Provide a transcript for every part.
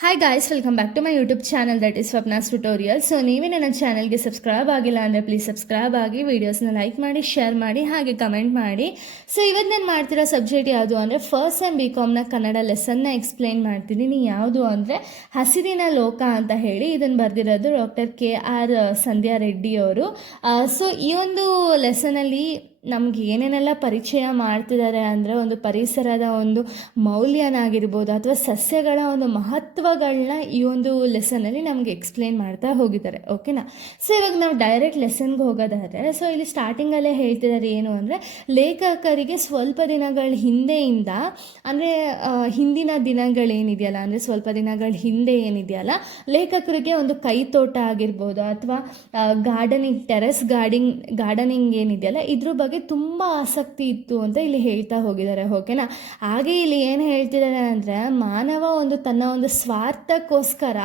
Hi guys, welcome back to my YouTube channel that is Swapna's tutorial. So ನೀವೇ ನನ್ನ ಚಾನಲ್ಗೆ subscribe ಆಗಿಲ್ಲ ಅಂದರೆ ಪ್ಲೀಸ್ ಸಬ್ಸ್ಕ್ರೈಬ್ ಆಗಿ, ವೀಡಿಯೋಸ್ನ ಲೈಕ್ ಮಾಡಿ, ಶೇರ್ ಮಾಡಿ, ಹಾಗೆ ಕಮೆಂಟ್ ಮಾಡಿ. ಸೊ ಇವತ್ತು ನಾನು ಮಾಡ್ತಿರೋ ಸಬ್ಜೆಕ್ಟ್ ಯಾವುದು ಅಂದರೆ ಫಸ್ಟ್ ಸೆಮ್ BComನ ಕನ್ನಡ ಲೆಸನ್ನ ಎಕ್ಸ್ಪ್ಲೈನ್ ಮಾಡ್ತಿದ್ದೀನಿ. ಯಾವುದು ಅಂದರೆ ಹಸಿರಿನ ಲೋಕ ಅಂತ ಹೇಳಿ. ಇದನ್ನು ಬರೆದಿರೋದು ಡಾಕ್ಟರ್ KR ಸಂಧ್ಯಾ ರೆಡ್ಡಿ ಅವರು. ಸೊ ಈ ಒಂದು ಲೆಸನಲ್ಲಿ ನಮ್ಗೆ ಏನೇನೆಲ್ಲ ಪರಿಚಯ ಮಾಡ್ತಿದ್ದಾರೆ ಅಂದರೆ ಒಂದು ಪರಿಸರದ ಒಂದು ಮೌಲ್ಯನಾಗಿರ್ಬೋದು ಅಥವಾ ಸಸ್ಯಗಳ ಒಂದು ಮಹತ್ವಗಳನ್ನ ಈ ಒಂದು ಲೆಸನಲ್ಲಿ ನಮಗೆ ಎಕ್ಸ್ಪ್ಲೇನ್ ಮಾಡ್ತಾ ಹೋಗಿದ್ದಾರೆ. ಓಕೆನಾ? ಸೊ ಇವಾಗ ನಾವು ಡೈರೆಕ್ಟ್ ಲೆಸನ್ಗೆ ಹೋಗೋದಾದರೆ, ಸೊ ಇಲ್ಲಿ ಸ್ಟಾರ್ಟಿಂಗಲ್ಲೇ ಹೇಳ್ತಿದ್ದಾರೆ ಏನು ಅಂದರೆ ಲೇಖಕರಿಗೆ ಸ್ವಲ್ಪ ದಿನಗಳ ಹಿಂದೆಯಿಂದ ಅಂದರೆ ಹಿಂದಿನ ದಿನಗಳೇನಿದೆಯಲ್ಲ, ಅಂದರೆ ಸ್ವಲ್ಪ ದಿನಗಳ ಹಿಂದೆ ಏನಿದೆಯಲ್ಲ, ಲೇಖಕರಿಗೆ ಒಂದು ಕೈತೋಟ ಆಗಿರ್ಬೋದು ಅಥವಾ ಗಾರ್ಡನಿಂಗ್, ಟೆರೆಸ್ ಗಾರ್ಡನಿಂಗ್ ಏನಿದೆಯಲ್ಲ ಇದ್ರ ಬಗ್ಗೆ ತುಂಬ ಆಸಕ್ತಿ ಇತ್ತು ಅಂತ ಇಲ್ಲಿ ಹೇಳ್ತಾ ಹೋಗಿದ್ದಾರೆ. ಓಕೆನಾ? ಹಾಗೆ ಇಲ್ಲಿ ಏನು ಹೇಳ್ತಿದ್ದಾರೆ ಅಂದರೆ ಮಾನವ ತನ್ನ ಒಂದು ಸ್ವಾರ್ಥಕ್ಕೋಸ್ಕರ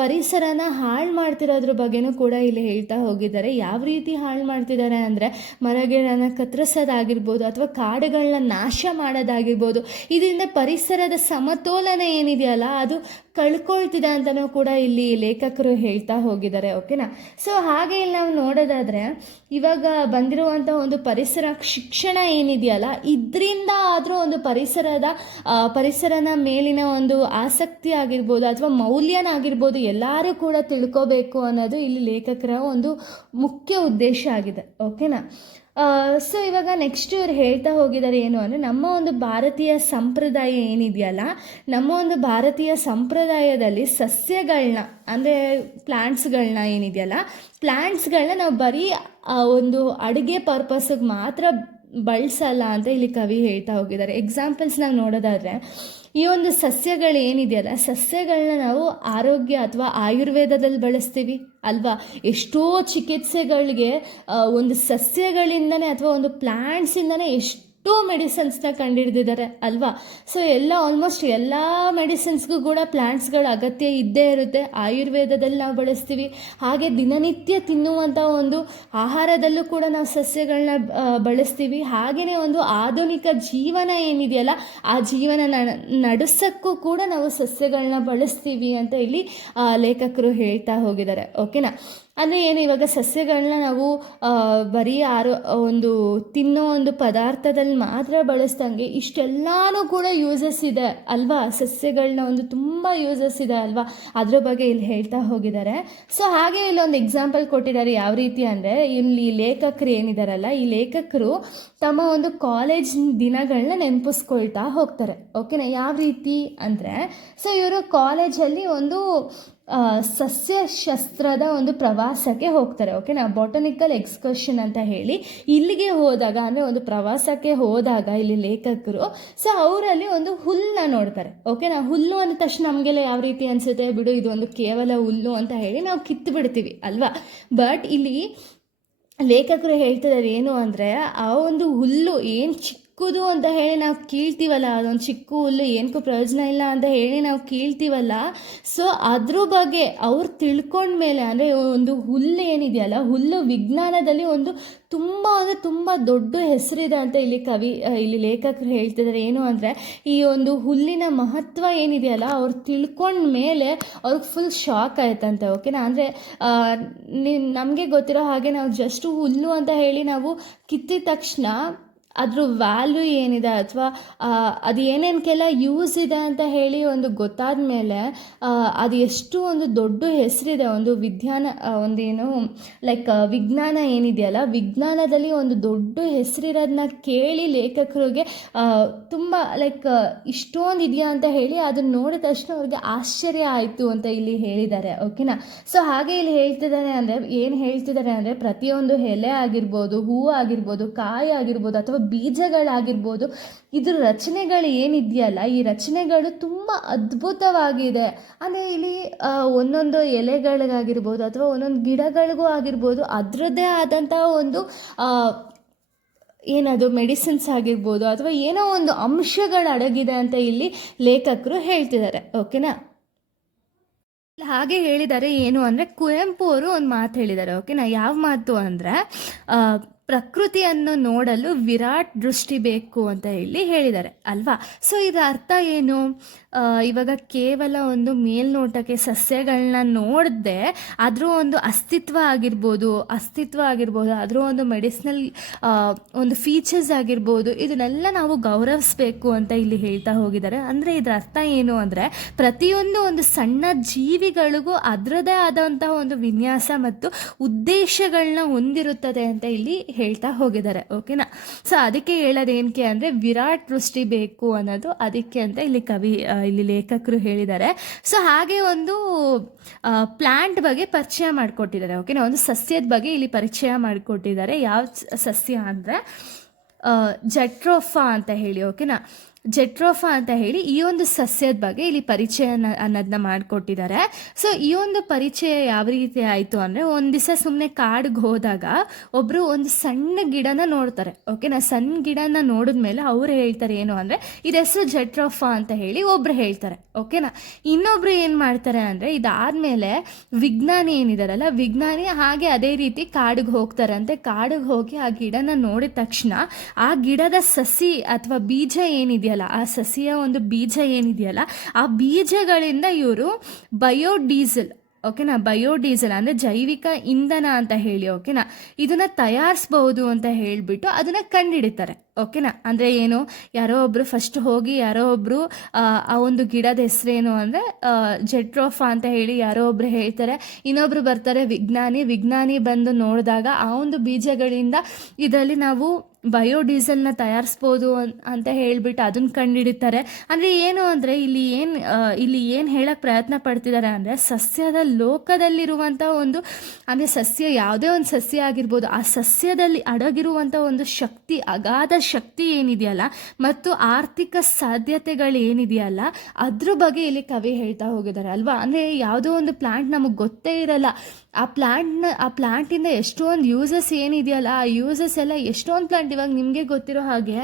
ಪರಿಸರನ ಹಾಳು ಮಾಡ್ತಿರೋದ್ರ ಬಗ್ಗೆನೂ ಕೂಡ ಇಲ್ಲಿ ಹೇಳ್ತಾ ಹೋಗಿದ್ದಾರೆ. ಯಾವ ರೀತಿ ಹಾಳು ಮಾಡ್ತಿದ್ದಾರೆ ಅಂದರೆ ಮರಗಿಡನ ಕತ್ತರಿಸೋದಾಗಿರ್ಬೋದು ಅಥವಾ ಕಾಡುಗಳನ್ನ ನಾಶ ಮಾಡೋದಾಗಿರ್ಬೋದು. ಇದರಿಂದ ಪರಿಸರದ ಸಮತೋಲನ ಏನಿದೆಯಲ್ಲ ಅದು ಕಳ್ಕೊಳ್ತಿದೆ ಅಂತಲೂ ಕೂಡ ಇಲ್ಲಿ ಲೇಖಕರು ಹೇಳ್ತಾ ಹೋಗಿದ್ದಾರೆ. ಓಕೆನಾ? ಸೊ ಹಾಗೆ ಇಲ್ಲಿ ನಾವು ನೋಡೋದಾದರೆ ಇವಾಗ ಬಂದಿರುವಂಥ ಒಂದು ಪರಿಸರ ಶಿಕ್ಷಣ ಏನಿದೆಯಲ್ಲ, ಇದರಿಂದ ಆದರೂ ಒಂದು ಪರಿಸರನ ಮೇಲಿನ ಒಂದು ಆಸಕ್ತಿ ಆಗಿರ್ಬೋದು ಅಥವಾ ಮೌಲ್ಯನಾಗಿರ್ಬೋದು ಎಲ್ಲರೂ ಕೂಡ ತಿಳ್ಕೋಬೇಕು ಅನ್ನೋದು ಇಲ್ಲಿ ಲೇಖಕರ ಒಂದು ಮುಖ್ಯ ಉದ್ದೇಶ ಆಗಿದೆ. ಓಕೆನಾ? ಸೊ ಇವಾಗ ನೆಕ್ಸ್ಟ್ ಇವ್ರು ಹೇಳ್ತಾ ಹೋಗಿದ್ದಾರೆ ಏನು ಅಂದರೆ ನಮ್ಮ ಒಂದು ಭಾರತೀಯ ಸಂಪ್ರದಾಯ ಏನಿದೆಯಲ್ಲ, ನಮ್ಮ ಒಂದು ಭಾರತೀಯ ಸಂಪ್ರದಾಯದಲ್ಲಿ ಸಸ್ಯಗಳನ್ನ ಅಂದರೆ ಪ್ಲ್ಯಾಂಟ್ಸ್ಗಳನ್ನ ಏನಿದೆಯಲ್ಲ, ಪ್ಲ್ಯಾಂಟ್ಸ್ಗಳನ್ನ ನಾವು ಬರೀ ಒಂದು ಅಡುಗೆ ಪರ್ಪಸ್ಸಿಗೆ ಮಾತ್ರ ಬಳಸಲ್ಲ ಅಂತ ಇಲ್ಲಿ ಕವಿ ಹೇಳ್ತಾ ಹೋಗಿದ್ದಾರೆ. ಎಕ್ಸಾಂಪಲ್ಸ್ ನಾವು ನೋಡೋದಾದರೆ ಈ ಒಂದು ಸಸ್ಯಗಳೇನಿದೆಯಲ್ಲ, ಸಸ್ಯಗಳನ್ನ ನಾವು ಆರೋಗ್ಯ ಅಥವಾ ಆಯುರ್ವೇದದಲ್ಲಿ ಬಳಸ್ತೀವಿ ಅಲ್ವಾ. ಎಷ್ಟೋ ಚಿಕಿತ್ಸೆಗಳಿಗೆ ಒಂದು ಸಸ್ಯಗಳಿಂದನೇ ಅಥವಾ ಒಂದು ಪ್ಲ್ಯಾಂಟ್ಸಿಂದನೇ ಎಷ್ಟೋ ಮೆಡಿಸಿನ್ಸ್ನ ಕಂಡುಹಿಡಿದಿದ್ದಾರೆ ಅಲ್ವಾ. ಸೊ ಆಲ್ಮೋಸ್ಟ್ ಎಲ್ಲ ಮೆಡಿಸಿನ್ಸ್ಗೂ ಕೂಡ ಪ್ಲ್ಯಾಂಟ್ಸ್ಗಳ ಅಗತ್ಯ ಇದ್ದೇ ಇರುತ್ತೆ. ಆಯುರ್ವೇದದಲ್ಲಿ ನಾವು ಬಳಸ್ತೀವಿ, ಹಾಗೆ ದಿನನಿತ್ಯ ತಿನ್ನುವಂಥ ಒಂದು ಆಹಾರದಲ್ಲೂ ಕೂಡ ನಾವು ಸಸ್ಯಗಳನ್ನ ಬಳಸ್ತೀವಿ. ಹಾಗೆಯೇ ಒಂದು ಆಧುನಿಕ ಜೀವನ ಏನಿದೆಯಲ್ಲ ಆ ಜೀವನ ನಡೆಸೋಕ್ಕೂ ಕೂಡ ನಾವು ಸಸ್ಯಗಳನ್ನ ಬಳಸ್ತೀವಿ ಅಂತ ಇಲ್ಲಿ ಲೇಖಕರು ಹೇಳ್ತಾ ಹೋಗಿದ್ದಾರೆ. ಓಕೆನಾ? ಅಂದರೆ ಏನು, ಇವಾಗ ಸಸ್ಯಗಳನ್ನ ನಾವು ಬರೀ ತಿನ್ನೋ ಒಂದು ಪದಾರ್ಥದಲ್ಲಿ ಮಾತ್ರ ಬಳಸ್ದಂಗೆ ಇಷ್ಟೆಲ್ಲನೂ ಕೂಡ ಯೂಸಸ್ ಇದೆ ಅಲ್ವಾ. ಸಸ್ಯಗಳನ್ನ ತುಂಬ ಯೂಸಸ್ ಇದೆ ಅಲ್ವಾ, ಅದ್ರ ಬಗ್ಗೆ ಇಲ್ಲಿ ಹೇಳ್ತಾ ಹೋಗಿದ್ದಾರೆ. ಸೊ ಹಾಗೆ ಇಲ್ಲೊಂದು ಎಕ್ಸಾಂಪಲ್ ಕೊಟ್ಟಿದ್ದಾರೆ. ಯಾವ ರೀತಿ ಅಂದರೆ ಇಲ್ಲಿ ಲೇಖಕರು ಏನಿದಾರಲ್ಲ, ಈ ಲೇಖಕರು ತಮ್ಮ ಒಂದು ಕಾಲೇಜ್ ದಿನಗಳನ್ನ ನೆನಪಿಸ್ಕೊಳ್ತಾ ಹೋಗ್ತಾರೆ. ಓಕೆನಾ? ಯಾವ ರೀತಿ ಅಂದರೆ, ಸೊ ಇವರು ಕಾಲೇಜಲ್ಲಿ ಒಂದು ಸಸ್ಯಶಾಸ್ತ್ರದ ಒಂದು ಪ್ರವಾಸಕ್ಕೆ ಹೋಗ್ತಾರೆ. ಓಕೆನಾ? ಬಾಟನಿಕಲ್ ಎಕ್ಸ್ಕರ್ಷನ್ ಅಂತ ಹೇಳಿ ಇಲ್ಲಿಗೆ ಹೋದಾಗ, ಅಂದರೆ ಒಂದು ಪ್ರವಾಸಕ್ಕೆ ಹೋದಾಗ ಇಲ್ಲಿ ಲೇಖಕರು ಸೊ ಅವರಲ್ಲಿ ಒಂದು ಹುಲ್ಲನ್ನ ನೋಡ್ತಾರೆ. ಓಕೆನಾ? ಹುಲ್ಲು ಅಂದ ತಕ್ಷಣ ನಮಗೆಲ್ಲ ಯಾವ ರೀತಿ ಅನಿಸುತ್ತೆ, ಬಿಡು ಇದೊಂದು ಕೇವಲ ಹುಲ್ಲು ಅಂತ ಹೇಳಿ ನಾವು ಕಿತ್ತು ಬಿಡ್ತೀವಿ ಅಲ್ವಾ. ಬಟ್ ಇಲ್ಲಿ ಲೇಖಕರು ಹೇಳ್ತಿದ್ದಾರೆ ಏನು ಅಂದರೆ ಆ ಒಂದು ಹುಲ್ಲು ಏನು ಚಿಕ್ಕದು ಅಂತ ಹೇಳಿ ನಾವು ಕೀಳ್ತೀವಲ್ಲ, ಅದೊಂದು ಚಿಕ್ಕ ಹುಲ್ಲು ಏನಕ್ಕೂ ಪ್ರಯೋಜನ ಇಲ್ಲ ಅಂತ ಹೇಳಿ ನಾವು ಕೀಳ್ತೀವಲ್ಲ, ಸೊ ಅದ್ರ ಬಗ್ಗೆ ಅವ್ರು ತಿಳ್ಕೊಂಡ್ಮೇಲೆ, ಅಂದರೆ ಒಂದು ಹುಲ್ಲು ಏನಿದೆಯಲ್ಲ, ಹುಲ್ಲು ವಿಜ್ಞಾನದಲ್ಲಿ ತುಂಬ ದೊಡ್ಡ ಹೆಸರಿದೆ ಅಂತ ಇಲ್ಲಿ ಲೇಖಕರು ಹೇಳ್ತಿದ್ದಾರೆ. ಏನು ಅಂದರೆ ಈ ಒಂದು ಹುಲ್ಲಿನ ಮಹತ್ವ ಏನಿದೆಯಲ್ಲ ಅವ್ರು ತಿಳ್ಕೊಂಡ ಮೇಲೆ ಅವ್ರಿಗೆ ಫುಲ್ ಶಾಕ್ ಆಯ್ತಂತೆ. ಓಕೆನಾ? ಅಂದರೆ ನಮಗೆ ಗೊತ್ತಿರೋ ಹಾಗೆ ನಾವು ಜಸ್ಟ್ ಹುಲ್ಲು ಅಂತ ಹೇಳಿ ನಾವು ಕಿತ್ತಿದ ತಕ್ಷಣ ಅದ್ರ ವ್ಯಾಲ್ಯೂ ಏನಿದೆ ಅಥವಾ ಅದು ಏನೇನಕ್ಕೆಲ್ಲ ಯೂಸ್ ಇದೆ ಅಂತ ಹೇಳಿ ಒಂದು ಗೊತ್ತಾದ ಮೇಲೆ ಅದು ಎಷ್ಟು ಒಂದು ದೊಡ್ಡ ಹೆಸರಿದೆ ಒಂದು ವಿಜ್ಞಾನ ಏನಿದೆಯಲ್ಲ, ವಿಜ್ಞಾನದಲ್ಲಿ ಒಂದು ದೊಡ್ಡ ಹೆಸರಿರೋದನ್ನ ಕೇಳಿ ಲೇಖಕರಿಗೆ ತುಂಬ ಇಷ್ಟೊಂದು ಇದೆಯಾ ಅಂತ ಹೇಳಿ ಅದನ್ನು ನೋಡಿದ ತಕ್ಷಣ ಅವ್ರಿಗೆ ಆಶ್ಚರ್ಯ ಆಯಿತು ಅಂತ ಇಲ್ಲಿ ಹೇಳಿದ್ದಾರೆ. ಓಕೆನಾ? ಸೊ ಹಾಗೆ ಇಲ್ಲಿ ಹೇಳ್ತಿದ್ದಾರೆ ಅಂದರೆ ಪ್ರತಿಯೊಂದು ಎಲೆ ಆಗಿರ್ಬೋದು, ಹೂವು ಆಗಿರ್ಬೋದು, ಕಾಯಿ ಆಗಿರ್ಬೋದು ಅಥವಾ ಬೀಜಗಳಾಗಿರ್ಬೋದು, ಇದ್ರ ರಚನೆಗಳು ಏನಿದೆಯಲ್ಲ ಈ ರಚನೆಗಳು ತುಂಬ ಅದ್ಭುತವಾಗಿದೆ. ಅಂದರೆ ಇಲ್ಲಿ ಒಂದೊಂದು ಎಲೆಗಳಿಗಾಗಿರ್ಬೋದು ಅಥವಾ ಒಂದೊಂದು ಗಿಡಗಳಿಗೂ ಆಗಿರ್ಬೋದು ಅದರದ್ದೇ ಆದಂಥ ಒಂದು ಏನದು ಮೆಡಿಸಿನ್ಸ್ ಆಗಿರ್ಬೋದು ಅಥವಾ ಏನೋ ಒಂದು ಅಂಶಗಳು ಅಡಗಿದೆ ಅಂತ ಇಲ್ಲಿ ಲೇಖಕರು ಹೇಳ್ತಿದ್ದಾರೆ. ಓಕೆನಾ? ಹಾಗೆ ಹೇಳಿದ್ದಾರೆ ಏನು ಅಂದರೆ ಕುವೆಂಪು ಅವರು ಒಂದು ಮಾತು ಹೇಳಿದ್ದಾರೆ. ಓಕೆನಾ? ಯಾವ ಮಾತು ಅಂದರೆ ಪ್ರಕೃತಿಯನ್ನು ನೋಡಲು ವಿರಾಟ್ ದೃಷ್ಟಿ ಬೇಕು ಅಂತ ಹೇಳಿ ಹೇಳಿದ್ದಾರೆ ಅಲ್ವಾ. ಸೊ ಇದರ ಅರ್ಥ ಏನು? ಇವಾಗ ಕೇವಲ ಒಂದು ಮೇಲ್ನೋಟಕ್ಕೆ ಸಸ್ಯಗಳನ್ನ ನೋಡದೆ ಅದ್ರ ಒಂದು ಅಸ್ತಿತ್ವ ಆಗಿರ್ಬೋದು ಅದ್ರ ಒಂದು ಮೆಡಿಸಿನಲ್ ಒಂದು ಫೀಚರ್ಸ್ ಆಗಿರ್ಬೋದು, ಇದನ್ನೆಲ್ಲ ನಾವು ಗೌರವಿಸ್ಬೇಕು ಅಂತ ಇಲ್ಲಿ ಹೇಳ್ತಾ ಹೋಗಿದ್ದಾರೆ. ಅಂದರೆ ಇದರ ಅರ್ಥ ಏನು ಅಂದರೆ, ಪ್ರತಿಯೊಂದು ಒಂದು ಸಣ್ಣ ಜೀವಿಗಳಿಗೂ ಅದರದೇ ಆದಂತಹ ಒಂದು ವಿನ್ಯಾಸ ಮತ್ತು ಉದ್ದೇಶಗಳನ್ನ ಹೊಂದಿರುತ್ತದೆ ಅಂತ ಇಲ್ಲಿ ಹೇಳ್ತಾ ಹೋಗಿದ್ದಾರೆ. ಓಕೆನಾ. ಸೊ ಅದಕ್ಕೆ ಹೇಳೋದೇನಕ್ಕೆ ಅಂದರೆ ವಿರಾಟ್ ದೃಷ್ಟಿ ಬೇಕು ಅನ್ನೋದು ಅದಕ್ಕೆ ಅಂತ ಇಲ್ಲಿ ಲೇಖಕರು ಹೇಳಿದ್ದಾರೆ. ಸೊ ಹಾಗೆ ಒಂದು ಪ್ಲಾಂಟ್ ಬಗ್ಗೆ ಪರಿಚಯ ಮಾಡಿಕೊಟ್ಟಿದ್ದಾರೆ. ಓಕೆನಾ. ಒಂದು ಸಸ್ಯದ ಬಗ್ಗೆ ಇಲ್ಲಿ ಪರಿಚಯ ಮಾಡಿಕೊಟ್ಟಿದ್ದಾರೆ. ಯಾವ ಸಸ್ಯ ಅಂದರೆ ಜಟ್ರೋಫಾ ಅಂತ ಹೇಳಿ. ಓಕೆನಾ. ಜೆಟ್ರೋಫಾ ಅಂತ ಹೇಳಿ ಈ ಒಂದು ಸಸ್ಯದ ಬಗ್ಗೆ ಇಲ್ಲಿ ಪರಿಚಯ ಅನ್ನೋದನ್ನ ಮಾಡಿಕೊಟ್ಟಿದ್ದಾರೆ. ಸೊ ಈ ಒಂದು ಪರಿಚಯ ಯಾವ ರೀತಿ ಆಯಿತು ಅಂದರೆ, ಒಂದು ದಿವಸ ಸುಮ್ಮನೆ ಕಾಡಿಗೆ ಹೋದಾಗ ಒಬ್ಬರು ಒಂದು ಸಣ್ಣ ಗಿಡನ ನೋಡ್ತಾರೆ. ಓಕೆನಾ. ಸಣ್ಣ ಗಿಡನ ನೋಡಿದ್ಮೇಲೆ ಅವ್ರು ಹೇಳ್ತಾರೆ ಏನು ಅಂದರೆ, ಇದು ಹೆಸರು ಜೆಟ್ರೋಫಾ ಅಂತ ಹೇಳಿ ಒಬ್ರು ಹೇಳ್ತಾರೆ. ಓಕೆನಾ. ಇನ್ನೊಬ್ರು ಏನು ಮಾಡ್ತಾರೆ ಅಂದರೆ, ಇದಾದಮೇಲೆ ವಿಜ್ಞಾನಿ ಏನಿದಾರಲ್ಲ, ವಿಜ್ಞಾನಿ ಹಾಗೆ ಅದೇ ರೀತಿ ಕಾಡಿಗೆ ಹೋಗ್ತಾರಂತೆ. ಕಾಡಿಗೆ ಹೋಗಿ ಆ ಗಿಡನ ನೋಡಿದ ತಕ್ಷಣ ಆ ಗಿಡದ ಸಸಿ ಅಥವಾ ಬೀಜ ಏನಿದೆಯಲ್ಲ, ಆ ಸಸಿಯ ಒಂದು ಬೀಜ ಏನಿದೆಯಲ್ಲ, ಆ ಬೀಜಗಳಿಂದ ಇವರು ಬಯೋಡೀಸೆಲ್, ಓಕೆನಾ, ಬಯೋಡೀಸೆಲ್ ಅಂದರೆ ಜೈವಿಕ ಇಂಧನ ಅಂತ ಹೇಳಿ, ಓಕೆನಾ, ಇದನ್ನು ತಯಾರಿಸ್ಬಹುದು ಅಂತ ಹೇಳಿಬಿಟ್ಟು ಅದನ್ನು ಕಂಡುಹಿಡಿತಾರೆ. ಓಕೆನಾ. ಅಂದರೆ ಏನು, ಯಾರೋ ಒಬ್ಬರು ಫಸ್ಟ್ ಹೋಗಿ ಯಾರೋ ಒಬ್ಬರು ಆ ಒಂದು ಗಿಡದ ಹೆಸರೇನು ಅಂದರೆ ಜೆಟ್ರೋಫಾ ಅಂತ ಹೇಳಿ ಯಾರೋ ಒಬ್ಬರು ಹೇಳ್ತಾರೆ. ಇನ್ನೊಬ್ರು ಬರ್ತಾರೆ ವಿಜ್ಞಾನಿ ಬಂದು ನೋಡಿದಾಗ ಆ ಒಂದು ಬೀಜಗಳಿಂದ ಇದರಲ್ಲಿ ನಾವು ಬಯೋಡೀಸೆಲ್ನ ತಯಾರಿಸ್ಬೋದು ಅಂತ ಹೇಳಿಬಿಟ್ಟು ಅದನ್ನು ಕಂಡುಹಿಡಿತಾರೆ. ಅಂದರೆ ಏನು ಅಂದರೆ ಇಲ್ಲಿ ಏನು ಹೇಳಕ್ಕೆ ಪ್ರಯತ್ನ ಪಡ್ತಿದ್ದಾರೆ ಅಂದರೆ, ಸಸ್ಯದ ಲೋಕದಲ್ಲಿರುವಂಥ ಒಂದು, ಅಂದರೆ ಸಸ್ಯ ಯಾವುದೇ ಒಂದು ಸಸ್ಯ ಆಗಿರ್ಬೋದು, ಆ ಸಸ್ಯದಲ್ಲಿ ಅಡಗಿರುವಂಥ ಒಂದು ಶಕ್ತಿ, ಅಗಾಧ ಶಕ್ತಿ ಏನಿದೆಯಲ್ಲ ಮತ್ತು ಆರ್ಥಿಕ ಸಾಧ್ಯತೆಗಳು ಏನಿದೆಯಲ್ಲ ಅದ್ರ ಬಗ್ಗೆ ಇಲ್ಲಿ ಕವಿ ಹೇಳ್ತಾ ಹೋಗಿದ್ದಾರೆ ಅಲ್ವಾ. ಅಂದರೆ ಯಾವುದೋ ಒಂದು ಪ್ಲಾಂಟ್ ನಮಗೆ ಗೊತ್ತೇ ಇರಲ್ಲ, ಆ ಪ್ಲಾಂಟಿಂದ ಎಷ್ಟೊಂದು ಯೂಸಸ್ ಏನಿದೆಯಲ್ಲ, ಆ ಯೂಸಸ್ ಎಲ್ಲ ಎಷ್ಟೊಂದು ಪ್ಲಾಂಟ್ ಇವಾಗ ನಿಮಗೆ ಗೊತ್ತಿರೋ ಹಾಗೆ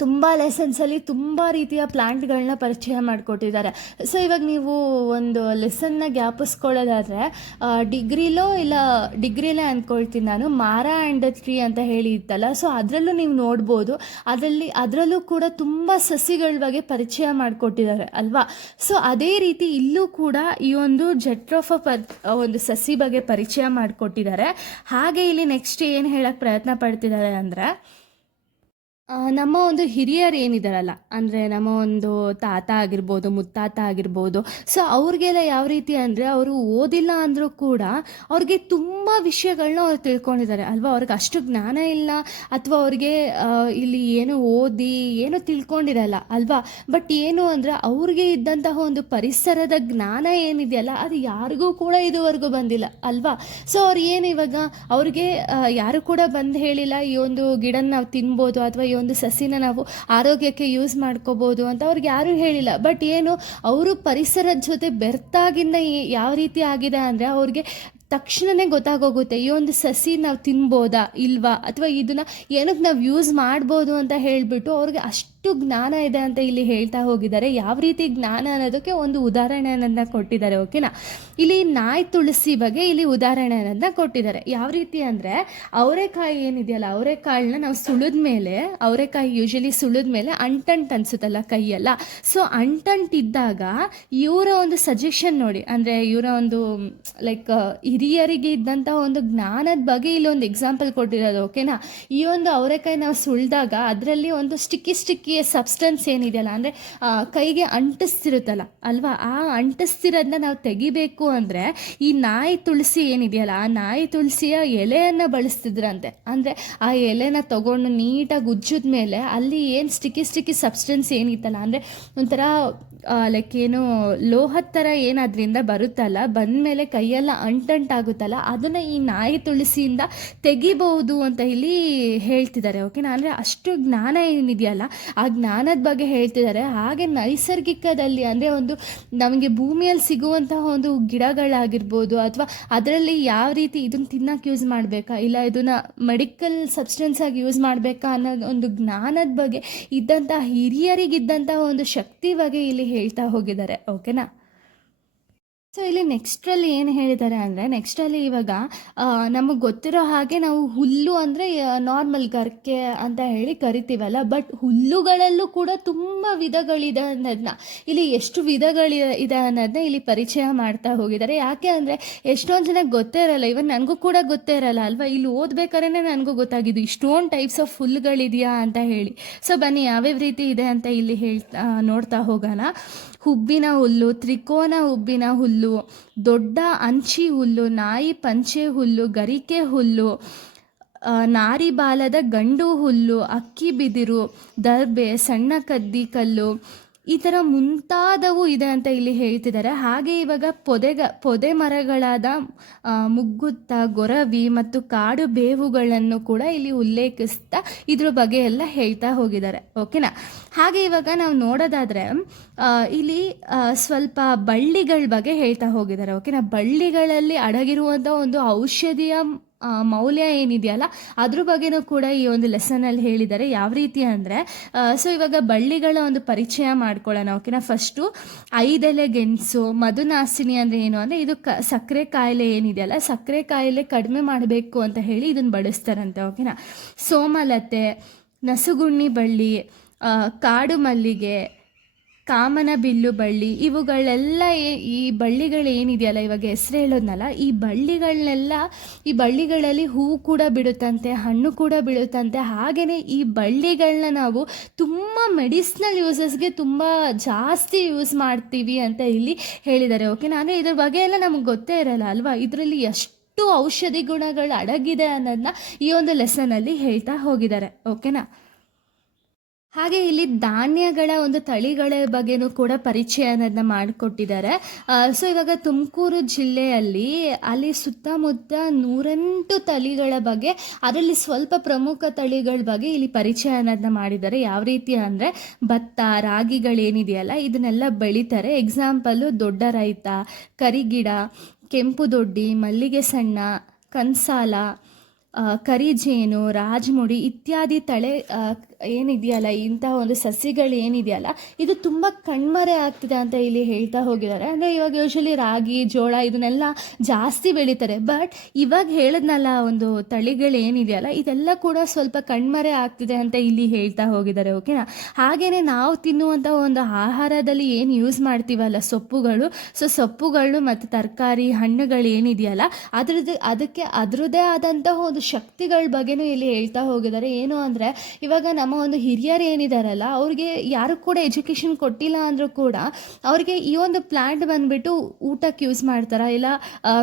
ತುಂಬ ಲೆಸನ್ಸಲ್ಲಿ ತುಂಬ ರೀತಿಯ ಪ್ಲ್ಯಾಂಟ್ಗಳನ್ನ ಪರಿಚಯ ಮಾಡಿಕೊಟ್ಟಿದ್ದಾರೆ. ಸೊ ಇವಾಗ ನೀವು ಒಂದು ಲೆಸನ್ನ ಜ್ಞಾಪಿಸ್ಕೊಳ್ಳೋದಾದರೆ, ಡಿಗ್ರಿಲೇ ಅಂದ್ಕೊಳ್ತೀನಿ ನಾನು, ಮಾರಾ ಆ್ಯಂಡ್ ಟ್ರೀ ಅಂತ ಹೇಳಿ ಇತ್ತಲ್ಲ, ಸೊ ಅದರಲ್ಲೂ ನೀವು ನೋಡ್ಬೋದು, ಅದರಲ್ಲೂ ಕೂಡ ತುಂಬ ಸಸಿಗಳ ಬಗ್ಗೆ ಪರಿಚಯ ಮಾಡಿಕೊಟ್ಟಿದ್ದಾರೆ ಅಲ್ವಾ. ಸೊ ಅದೇ ರೀತಿ ಇಲ್ಲೂ ಕೂಡ ಈ ಒಂದು ಜೆಟ್ರೋಫಾ ಒಂದು ಸಸಿ ಬಗ್ಗೆ ಪರಿಚಯ ಮಾಡಿಕೊಟ್ಟಿದ್ದಾರೆ. ಹಾಗೆ ಇಲ್ಲಿ ನೆಕ್ಸ್ಟ್ ಏನು ಹೇಳಕ್ಕೆ ಪ್ರಯತ್ನ ಪಡ್ತಿದ್ದಾರೆ ಅಂದರೆ, ನಮ್ಮ ಒಂದು ಹಿರಿಯರು ಏನಿದಾರಲ್ಲ, ಅಂದರೆ ನಮ್ಮ ಒಂದು ತಾತ ಆಗಿರ್ಬೋದು, ಮುತ್ತಾತ ಆಗಿರ್ಬೋದು, ಸೊ ಅವ್ರಿಗೆಲ್ಲ ಯಾವ ರೀತಿ ಅಂದರೆ, ಅವರು ಓದಿಲ್ಲ ಅಂದರೂ ಕೂಡ ಅವ್ರಿಗೆ ತುಂಬ ವಿಷಯಗಳನ್ನ ಅವ್ರು ತಿಳ್ಕೊಂಡಿದ್ದಾರೆ ಅಲ್ವಾ. ಅವ್ರಿಗೆ ಅಷ್ಟು ಜ್ಞಾನ ಇಲ್ಲ ಅಥವಾ ಅವ್ರಿಗೆ ಇಲ್ಲಿ ಏನು ಓದಿ ಏನೋ ತಿಳ್ಕೊಂಡಿರಲ್ಲ ಅಲ್ವಾ. ಬಟ್ ಏನು ಅಂದರೆ, ಅವ್ರಿಗೆ ಇದ್ದಂತಹ ಒಂದು ಪರಿಸರದ ಜ್ಞಾನ ಏನಿದೆಯಲ್ಲ ಅದು ಯಾರಿಗೂ ಕೂಡ ಇದುವರೆಗೂ ಬಂದಿಲ್ಲ ಅಲ್ವಾ. ಸೊ ಅವ್ರು ಏನು ಇವಾಗ ಅವ್ರಿಗೆ ಯಾರು ಕೂಡ ಬಂದು ಹೇಳಿಲ್ಲ ಈ ಒಂದು ಗಿಡನ ನಾವು ತಿನ್ಬೋದು ಅಥವಾ ಈ ಒಂದು ಸಸಿನ ನಾವು ಆರೋಗ್ಯಕ್ಕೆ ಯೂಸ್ ಮಾಡ್ಕೋಬೋದು ಅಂತ ಅವ್ರಿಗೆ ಯಾರೂ ಹೇಳಿಲ್ಲ. ಬಟ್ ಏನು, ಅವರು ಪರಿಸರದ ಜೊತೆ ಬೆರ್ತಾಗಿಂದ ಯಾವ ರೀತಿ ಆಗಿದೆ ಅಂದರೆ, ಅವ್ರಿಗೆ ತಕ್ಷಣವೇ ಗೊತ್ತಾಗೋಗುತ್ತೆ ಈ ಒಂದು ಸಸಿ ನಾವು ತಿನ್ಬೋದಾ ಇಲ್ವಾ, ಅಥವಾ ಇದನ್ನು ಏನಕ್ಕೆ ನಾವು ಯೂಸ್ ಮಾಡ್ಬೋದು ಅಂತ ಹೇಳಿಬಿಟ್ಟು ಅವ್ರಿಗೆ ಅಷ್ಟು ಜ್ಞಾನ ಇದೆ ಅಂತ ಇಲ್ಲಿ ಹೇಳ್ತಾ ಹೋಗಿದ್ದಾರೆ. ಯಾವ ರೀತಿ ಜ್ಞಾನ ಅನ್ನೋದಕ್ಕೆ ಒಂದು ಉದಾಹರಣೆಯನ್ನು ಕೊಟ್ಟಿದ್ದಾರೆ. ಓಕೆನಾ. ಇಲ್ಲಿ ನಾಯಿ ತುಳಸಿ ಬಗ್ಗೆ ಇಲ್ಲಿ ಉದಾಹರಣೆಯನ್ನು ಕೊಟ್ಟಿದ್ದಾರೆ. ಯಾವ ರೀತಿ ಅಂದರೆ, ಅವರೆಕಾಯಿ ಏನಿದೆಯಲ್ಲ, ಅವರೆಕಾಳನ್ನ ನಾವು ಸುಳಿದ ಮೇಲೆ, ಅವರೆಕಾಯಿ ಯೂಶಲಿ ಸುಳಿದ ಮೇಲೆ ಅಂಟಂಟು ಅನಿಸುತ್ತಲ್ಲ ಕೈಯೆಲ್ಲ, ಸೊ ಅಂಟಂಟಿದ್ದಾಗ ಇವರ ಒಂದು ಸಜೆಷನ್ ನೋಡಿ, ಅಂದರೆ ಇವರ ಒಂದು ಲೈಕ್ ಹಿರಿಯರಿಗೆ ಇದ್ದಂಥ ಒಂದು ಜ್ಞಾನದ ಬಗ್ಗೆ ಇಲ್ಲಿ ಒಂದು ಎಕ್ಸಾಂಪಲ್ ಕೊಟ್ಟಿರೋದು. ಓಕೆನಾ. ಈ ಒಂದು ಅವರೆಕಾಯಿ ನಾವು ಸುಳಿದಾಗ ಅದರಲ್ಲಿ ಒಂದು ಸ್ಟಿಕ್ಕಿ ಸಬ್ಸ್ಟೆನ್ಸ್ ಏನಿದೆಯಲ್ಲ, ಅಂದರೆ ಕೈಗೆ ಅಂಟಿಸ್ತಿರುತ್ತಲ್ಲ ಅಲ್ವಾ, ಆ ಅಂಟಿಸ್ತಿರೋದನ್ನ ನಾವು ತೆಗಿಬೇಕು ಅಂದರೆ ಈ ನಾಯಿ ತುಳಸಿ ಏನಿದೆಯಲ್ಲ, ಆ ನಾಯಿ ತುಳಸಿಯ ಎಲೆಯನ್ನು ಬಳಸ್ತಿದ್ರಂತೆ. ಅಂದರೆ ಆ ಎಲೆನ ತಗೊಂಡು ನೀಟಾಗಿ ಉಜ್ಜಿದ ಮೇಲೆ ಅಲ್ಲಿ ಏನು ಸ್ಟಿಕ್ಕಿ ಸಬ್ಸ್ಟೆನ್ಸ್ ಏನಿತ್ತಲ್ಲ, ಅಂದರೆ ಒಂಥರ ಲೈಕ್ ಏನು ಲೋಹದ ಥರ ಏನು ಅದರಿಂದ ಬರುತ್ತಲ್ಲ, ಬಂದಮೇಲೆ ಕೈಯೆಲ್ಲ ಅಂಟಂಟಾಗುತ್ತಲ್ಲ, ಅದನ್ನು ಈ ನಾಯಿ ತುಳಸಿಯಿಂದ ತೆಗಿಬಹುದು ಅಂತ ಇಲ್ಲಿ ಹೇಳ್ತಿದ್ದಾರೆ. ಓಕೆನಾ. ಅಂದರೆ ಅಷ್ಟು ಜ್ಞಾನ ಏನಿದೆಯಲ್ಲ ಆ ಜ್ಞಾನದ ಬಗ್ಗೆ ಹೇಳ್ತಿದ್ದಾರೆ. ಹಾಗೆ ನೈಸರ್ಗಿಕದಲ್ಲಿ ಅಂದರೆ ಒಂದು ನಮಗೆ ಭೂಮಿಯಲ್ಲಿ ಸಿಗುವಂತಹ ಒಂದು ಗಿಡಗಳಾಗಿರ್ಬೋದು, ಅಥವಾ ಅದರಲ್ಲಿ ಯಾವ ರೀತಿ ಇದನ್ನು ತಿನ್ನೋಕೆ ಯೂಸ್ ಮಾಡಬೇಕಾ ಇಲ್ಲ ಇದನ್ನು ಮೆಡಿಕಲ್ ಸಬ್ಸ್ಟೆನ್ಸ್ ಆಗಿ ಯೂಸ್ ಮಾಡಬೇಕಾ ಅನ್ನೋ ಒಂದು ಜ್ಞಾನದ ಬಗ್ಗೆ ಇದ್ದಂತಹ ಹಿರಿಯರಿಗಿದ್ದಂತಹ ಒಂದು ಶಕ್ತಿ ಬಗ್ಗೆ ಇಲ್ಲಿ ಹೇಳ್ತಾ ಹೋಗಿದ್ದಾರೆ. ಓಕೆನಾ. ಸೊ ಇಲ್ಲಿ ನೆಕ್ಸ್ಟ್ರಲ್ಲಿ ಏನು ಹೇಳಿದ್ದಾರೆ ಅಂದರೆ ನೆಕ್ಸ್ಟಲ್ಲಿ ಇವಾಗ ನಮಗೆ ಗೊತ್ತಿರೋ ಹಾಗೆ ನಾವು ಹುಲ್ಲು ಅಂದರೆ ನಾರ್ಮಲ್ ಗರ್ಕೆ ಅಂತ ಹೇಳಿ ಕರಿತೀವಲ್ಲ, ಬಟ್ ಹುಲ್ಲುಗಳಲ್ಲೂ ಕೂಡ ತುಂಬ ವಿಧಗಳಿದೆ ಅನ್ನೋದನ್ನ ಇಲ್ಲಿ ಎಷ್ಟು ಇದೆ ಅನ್ನೋದನ್ನ ಇಲ್ಲಿ ಪರಿಚಯ ಮಾಡ್ತಾ ಹೋಗಿದ್ದಾರೆ. ಯಾಕೆ ಅಂದರೆ ಎಷ್ಟೊಂದು ಜನಕ್ಕೆ ಗೊತ್ತೇ ಇರಲ್ಲ, ಇವನ್ ನನಗೂ ಕೂಡ ಗೊತ್ತೇ ಇರಲ್ಲ ಅಲ್ವಾ. ಇಲ್ಲಿ ಓದ್ಬೇಕಾದ್ರೆ ನನಗೂ ಗೊತ್ತಾಗಿದ್ದು ಇಷ್ಟೊಂದು ಟೈಪ್ಸ್ ಆಫ್ ಹುಲ್ಲುಗಳಿದೆಯಾ ಅಂತ ಹೇಳಿ. ಸೊ ಬನ್ನಿ ಯಾವ್ಯಾವ ರೀತಿ ಇದೆ ಅಂತ ಇಲ್ಲಿ ನೋಡ್ತಾ ಹೋಗೋಣ. ಹುಬ್ಬಿನ ಹುಲ್ಲು, ತ್ರಿಕೋನ ಹುಬ್ಬಿನ ಹುಲ್ಲು, ದೊಡ್ಡ ಅಂಚಿ ಹುಲ್ಲು, ನಾಯಿ ಪಂಚೆ ಹುಲ್ಲು, ಗರಿಕೆ ಹುಲ್ಲು, ನಾರಿ ಬಾಲದ ಗಂಡು ಹುಲ್ಲು, ಅಕ್ಕಿ ಬಿದಿರು, ದರ್ಬೆ, ಸಣ್ಣ ಕದ್ದಿ ಕಲ್ಲು, ಈ ಥರ ಮುಂತಾದವು ಇದೆ ಅಂತ ಇಲ್ಲಿ ಹೇಳ್ತಿದ್ದಾರೆ. ಹಾಗೆ ಇವಾಗ ಪೊದೆ ಮರಗಳಾದ ಮುಗ್ಗುತ್ತ, ಗೊರವಿ ಮತ್ತು ಕಾಡು ಬೇವುಗಳನ್ನು ಕೂಡ ಇಲ್ಲಿ ಉಲ್ಲೇಖಿಸ್ತಾ ಇದ್ರ ಬಗ್ಗೆ ಎಲ್ಲ ಹೇಳ್ತಾ ಹೋಗಿದ್ದಾರೆ. ಓಕೆನಾ. ಹಾಗೆ ಇವಾಗ ನಾವು ನೋಡೋದಾದರೆ ಇಲ್ಲಿ ಸ್ವಲ್ಪ ಬಳ್ಳಿಗಳ ಬಗ್ಗೆ ಹೇಳ್ತಾ ಹೋಗಿದ್ದಾರೆ. ಓಕೆನಾ. ಬಳ್ಳಿಗಳಲ್ಲಿ ಅಡಗಿರುವಂಥ ಒಂದು ಔಷಧಿಯ ಮೌಲ್ಯ ಏನಿದೆಯಲ್ಲ ಅದ್ರ ಬಗ್ಗೆನೂ ಕೂಡ ಈ ಒಂದು ಲೆಸನಲ್ಲಿ ಹೇಳಿದ್ದಾರೆ. ಯಾವ ರೀತಿ ಅಂದರೆ ಸೊ ಇವಾಗ ಬಳ್ಳಿಗಳ ಒಂದು ಪರಿಚಯ ಮಾಡ್ಕೊಳ್ಳೋಣ. ಓಕೆನಾ. ಫಸ್ಟು 5 ಎಲೆ ಗೆಣಸು, ಮಧುನಾಸಿನಿ ಅಂದರೆ ಏನು ಅಂದರೆ ಇದು ಸಕ್ಕರೆ ಕಾಯಿಲೆ ಏನಿದೆಯಲ್ಲ, ಸಕ್ಕರೆ ಕಾಯಿಲೆ ಕಡಿಮೆ ಮಾಡಬೇಕು ಅಂತ ಹೇಳಿ ಇದನ್ನು ಬಳಸ್ತಾರಂತೆ. ಓಕೆನಾ. ಸೋಮಲತೆ, ನಸುಗುಣ್ಣಿ ಬಳ್ಳಿ, ಕಾಡು ಮಲ್ಲಿಗೆ, ಕಾಮನ ಬಿಲ್ಲು ಬಳ್ಳಿ, ಇವುಗಳೆಲ್ಲ ಈ ಬಳ್ಳಿಗಳೇನಿದೆಯಲ್ಲ, ಇವಾಗ ಹೆಸರು ಹೇಳೋದ್ನಲ್ಲ, ಈ ಬಳ್ಳಿಗಳಲ್ಲಿ ಹೂವು ಕೂಡ ಬಿಡುತ್ತಂತೆ, ಹಣ್ಣು ಕೂಡ ಬಿಡುತ್ತಂತೆ. ಹಾಗೆಯೇ ಈ ಬಳ್ಳಿಗಳನ್ನ ನಾವು ತುಂಬ ಮೆಡಿಸಿನಲ್ ಯೂಸಸ್ಗೆ ತುಂಬ ಜಾಸ್ತಿ ಯೂಸ್ ಮಾಡ್ತೀವಿ ಅಂತ ಇಲ್ಲಿ ಹೇಳಿದ್ದಾರೆ. ಓಕೆನಾ. ಅಂದರೆ ಇದ್ರ ಬಗ್ಗೆ ಎಲ್ಲ ನಮ್ಗೆ ಗೊತ್ತೇ ಇರಲ್ಲ ಅಲ್ವಾ, ಇದರಲ್ಲಿ ಎಷ್ಟು ಔಷಧಿ ಗುಣಗಳು ಅಡಗಿದೆ ಅನ್ನೋದನ್ನ ಈ ಒಂದು ಲೆಸನಲ್ಲಿ ಹೇಳ್ತಾ ಹೋಗಿದ್ದಾರೆ. ಓಕೆನಾ. ಹಾಗೆ ಇಲ್ಲಿ ಧಾನ್ಯಗಳ ಒಂದು ತಳಿಗಳ ಬಗ್ಗೆನೂ ಕೂಡ ಪರಿಚಯ ಅನ್ನೋದನ್ನ ಮಾಡಿಕೊಟ್ಟಿದ್ದಾರೆ. ಸೊ ಇವಾಗ ತುಮಕೂರು ಜಿಲ್ಲೆಯಲ್ಲಿ ಅಲ್ಲಿ ಸುತ್ತಮುತ್ತ 108 ತಳಿಗಳ ಬಗ್ಗೆ, ಅದರಲ್ಲಿ ಸ್ವಲ್ಪ ಪ್ರಮುಖ ತಳಿಗಳ ಬಗ್ಗೆ ಇಲ್ಲಿ ಪರಿಚಯ ಅನ್ನೋದನ್ನ ಮಾಡಿದ್ದಾರೆ. ಯಾವ ರೀತಿ ಅಂದರೆ ಭತ್ತ, ರಾಗಿಗಳೇನಿದೆಯಲ್ಲ ಇದನ್ನೆಲ್ಲ ಬೆಳೀತಾರೆ. ಎಕ್ಸಾಂಪಲ್ಲು ದೊಡ್ಡ ರೈತ, ಕರಿಗಿಡ, ಕೆಂಪು ದೊಡ್ಡಿ, ಮಲ್ಲಿಗೆ ಸಣ್ಣ, ಕನ್ಸಾಲ, ಕರಿಜೇನು, ರಾಜಮುಡಿ ಇತ್ಯಾದಿ ತಳೆ ಏನಿದೆಯಲ್ಲ, ಇಂತಹ ಒಂದು ಸಸ್ಯಗಳು ಏನಿದೆಯಲ್ಲ ಇದು ತುಂಬ ಕಣ್ಮರೆ ಆಗ್ತಿದೆ ಅಂತ ಇಲ್ಲಿ ಹೇಳ್ತಾ ಹೋಗಿದ್ದಾರೆ. ಅಂದರೆ ಇವಾಗ ಯೂಶಲಿ ರಾಗಿ, ಜೋಳ ಇದನ್ನೆಲ್ಲ ಜಾಸ್ತಿ ಬೆಳೀತಾರೆ, ಬಟ್ ಇವಾಗ ಹೇಳಿದ್ನಲ್ಲ ಒಂದು ತಳಿಗಳು ಏನಿದೆಯಲ್ಲ ಇದೆಲ್ಲ ಕೂಡ ಸ್ವಲ್ಪ ಕಣ್ಮರೆ ಆಗ್ತಿದೆ ಅಂತ ಇಲ್ಲಿ ಹೇಳ್ತಾ ಹೋಗಿದ್ದಾರೆ. ಓಕೆನಾ. ಹಾಗೆಯೇ ನಾವು ತಿನ್ನುವಂಥ ಒಂದು ಆಹಾರದಲ್ಲಿ ಏನು ಯೂಸ್ ಮಾಡ್ತೀವಲ್ಲ ಸೊಪ್ಪುಗಳು, ಸೊ ಸೊಪ್ಪುಗಳು ಮತ್ತು ತರಕಾರಿ, ಹಣ್ಣುಗಳು ಏನಿದೆಯಲ್ಲ ಅದಕ್ಕೆ ಅದರದ್ದೇ ಆದಂತಹ ಒಂದು ಶಕ್ತಿಗಳ ಬಗ್ಗೆನೂ ಇಲ್ಲಿ ಹೇಳ್ತಾ ಹೋಗಿದ್ದಾರೆ. ಏನು ಅಂದರೆ ಇವಾಗ ನಮ್ಮ ಒಂದು ಹಿರಿಯರು ಏನಿದಾರಲ್ಲ ಅವ್ರಿಗೆ ಯಾರು ಕೂಡ ಎಜುಕೇಷನ್ ಕೊಟ್ಟಿಲ್ಲ ಅಂದರೂ ಕೂಡ ಅವ್ರಿಗೆ ಈ ಒಂದು ಪ್ಲಾಂಟ್ ಬಂದುಬಿಟ್ಟು ಊಟಕ್ಕೆ ಯೂಸ್ ಮಾಡ್ತಾರಾ ಇಲ್ಲ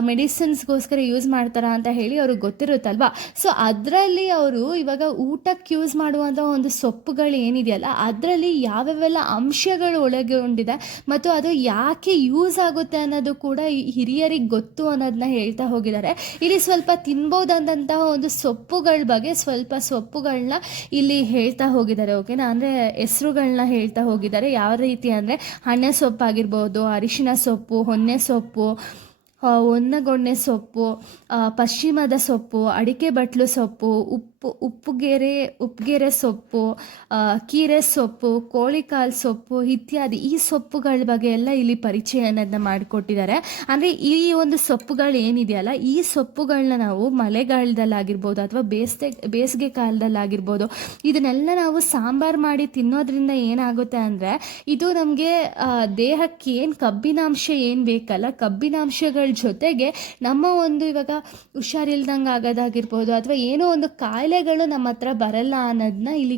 ಮೆಡಿಸಿನ್ಸ್ಗೋಸ್ಕರ ಯೂಸ್ ಮಾಡ್ತಾರಾ ಅಂತ ಹೇಳಿ ಅವ್ರಿಗೆ ಗೊತ್ತಿರುತ್ತಲ್ವಾ. ಸೊ ಅದರಲ್ಲಿ ಅವರು ಇವಾಗ ಊಟಕ್ಕೆ ಯೂಸ್ ಮಾಡುವಂಥ ಒಂದು ಸೊಪ್ಪುಗಳು ಏನಿದೆಯಲ್ಲ ಅದರಲ್ಲಿ ಯಾವ್ಯಾವೆಲ್ಲ ಅಂಶಗಳು ಒಳಗೊಂಡಿದೆ ಮತ್ತು ಅದು ಯಾಕೆ ಯೂಸ್ ಆಗುತ್ತೆ ಅನ್ನೋದು ಕೂಡ ಈ ಹಿರಿಯರಿಗೆ ಗೊತ್ತು ಅನ್ನೋದನ್ನ ಹೇಳ್ತಾ ಹೋಗಿದ್ದಾರೆ. ಇಲ್ಲಿ ಸ್ವಲ್ಪ ತಿನ್ಬೋದಂತಹ ಒಂದು ಸೊಪ್ಪುಗಳ ಬಗ್ಗೆ ಸ್ವಲ್ಪ ಸೊಪ್ಪುಗಳನ್ನ ಇಲ್ಲಿ ಹೇಳ್ತಾ ಹೋಗಿದ್ದಾರೆ. ಓಕೆನಾ. ಅಂದರೆ ಹೆಸರುಗಳನ್ನ ಹೇಳ್ತಾ ಹೋಗಿದ್ದಾರೆ. ಯಾವ ರೀತಿ ಅಂದರೆ ಹಣ್ಣೆ ಸೊಪ್ಪಾಗಿರ್ಬೋದು, ಅರಿಶಿನ ಸೊಪ್ಪು, ಹೊನ್ನೆ ಸೊಪ್ಪು, ಒನ್ನಗೊಣ್ಣೆ ಸೊಪ್ಪು, ಪಶ್ಚಿಮದ ಸೊಪ್ಪು, ಅಡಿಕೆ ಬಟ್ಲು ಸೊಪ್ಪು, ಉಪ್ಪುಗೆರೆ ಸೊಪ್ಪು, ಕೀರೆ ಸೊಪ್ಪು, ಕೋಳಿಕಾಲು ಸೊಪ್ಪು ಇತ್ಯಾದಿ ಈ ಸೊಪ್ಪುಗಳ ಬಗ್ಗೆ ಎಲ್ಲ ಇಲ್ಲಿ ಪರಿಚಯ ಅನ್ನೋದನ್ನ ಮಾಡಿಕೊಟ್ಟಿದ್ದಾರೆ. ಅಂದರೆ ಈ ಒಂದು ಸೊಪ್ಪುಗಳು ಏನಿದೆಯಲ್ಲ ಈ ಸೊಪ್ಪುಗಳನ್ನ ನಾವು ಮಳೆಗಾಲದಲ್ಲಾಗಿರ್ಬೋದು ಅಥವಾ ಬೇಸಿಗೆ ಕಾಲದಲ್ಲಾಗಿರ್ಬೋದು ಇದನ್ನೆಲ್ಲ ನಾವು ಸಾಂಬಾರು ಮಾಡಿ ತಿನ್ನೋದ್ರಿಂದ ಏನಾಗುತ್ತೆ ಅಂದರೆ ಇದು ನಮಗೆ ದೇಹಕ್ಕೆ ಏನು ಕಬ್ಬಿನಾಂಶ ಏನು ಬೇಕಲ್ಲ ಕಬ್ಬಿನಾಂಶಗಳ ಜೊತೆಗೆ ನಮ್ಮ ಒಂದು ಇವಾಗ ಹುಷಾರಿಲ್ದಂಗೆ ಆಗೋದಾಗಿರ್ಬೋದು ಅಥವಾ ಏನೋ ಒಂದು ಕಾಯಿಲೆಗಳು ನಮ್ಮ ಹತ್ರ ಬರಲ್ಲ ಅನ್ನೋದನ್ನ ಇಲ್ಲಿ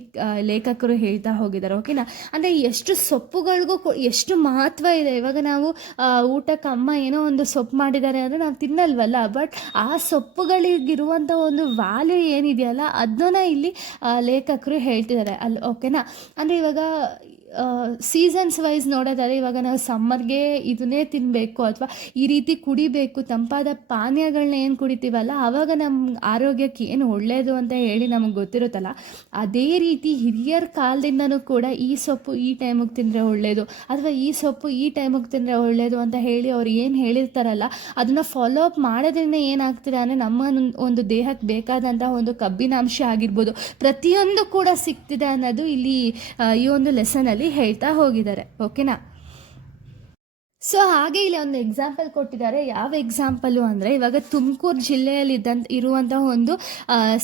ಲೇಖಕರು ಹೇಳ್ತಾ ಹೋಗಿದ್ದಾರೆ. ಓಕೆನಾ. ಅಂದರೆ ಎಷ್ಟು ಸೊಪ್ಪುಗಳಿಗೂ ಎಷ್ಟು ಮಹತ್ವ ಇದೆ. ಇವಾಗ ನಾವು ಊಟಕ್ಕೆ ಅಮ್ಮ ಏನೋ ಒಂದು ಸೊಪ್ಪು ಮಾಡಿದ್ದಾರೆ ಅಂದರೆ ನಾವು ತಿನ್ನಲ್ವಲ್ಲ, ಬಟ್ ಆ ಸೊಪ್ಪುಗಳಿಗಿರುವಂಥ ಒಂದು ವ್ಯಾಲ್ಯೂ ಏನಿದೆಯಲ್ಲ ಅದನ್ನ ಇಲ್ಲಿ ಲೇಖಕರು ಹೇಳ್ತಿದ್ದಾರೆ ಅಲ್ಲಿ. ಓಕೆನಾ. ಅಂದರೆ ಇವಾಗ ಸೀಸನ್ಸ್ ವೈಸ್ ನೋಡೋದಾದರೆ ಇವಾಗ ನಾವು ಸಮ್ಮರ್ಗೆ ಇದನ್ನೇ ತಿನ್ನಬೇಕು ಅಥವಾ ಈ ರೀತಿ ಕುಡಿಬೇಕು, ತಂಪಾದ ಪಾನೀಯಗಳನ್ನ ಏನು ಕುಡಿತೀವಲ್ಲ ಆವಾಗ ನಮ್ಮ ಆರೋಗ್ಯಕ್ಕೆ ಏನು ಒಳ್ಳೆಯದು ಅಂತ ಹೇಳಿ ನಮಗೆ ಗೊತ್ತಿರುತ್ತಲ್ಲ, ಅದೇ ರೀತಿ ಹಿರಿಯರ ಕಾಲದಿಂದನೂ ಕೂಡ ಈ ಸೊಪ್ಪು ಈ ಟೈಮಿಗೆ ತಿಂದರೆ ಒಳ್ಳೆಯದು ಅಥವಾ ಈ ಸೊಪ್ಪು ಈ ಟೈಮಿಗೆ ತಿಂದರೆ ಒಳ್ಳೆಯದು ಅಂತ ಹೇಳಿ ಅವ್ರು ಏನು ಹೇಳಿರ್ತಾರಲ್ಲ ಅದನ್ನು ಫಾಲೋ ಅಪ್ ಮಾಡೋದ್ರಿಂದ ಏನಾಗ್ತಿದೆ ಅಂದರೆ ನಮ್ಮ ಒಂದು ದೇಹಕ್ಕೆ ಬೇಕಾದಂಥ ಒಂದು ಕಬ್ಬಿನಾಂಶ ಆಗಿರ್ಬೋದು ಪ್ರತಿಯೊಂದು ಕೂಡ ಸಿಗ್ತಿದೆ ಅನ್ನೋದು ಇಲ್ಲಿ ಈ ಒಂದು ಲೆಸನಲ್ಲಿ ಹೇಳ್ತಾ ಹೋಗಿದ್ದಾರೆ. ಓಕೆನಾ. ಸೊ ಹಾಗೆ ಇಲ್ಲಿ ಒಂದು ಎಕ್ಸಾಂಪಲ್ ಕೊಟ್ಟಿದ್ದಾರೆ. ಯಾವ ಎಕ್ಸಾಂಪಲು ಅಂದರೆ, ಇವಾಗ ತುಮಕೂರು ಜಿಲ್ಲೆಯಲ್ಲಿ ಇರುವಂತಹ ಒಂದು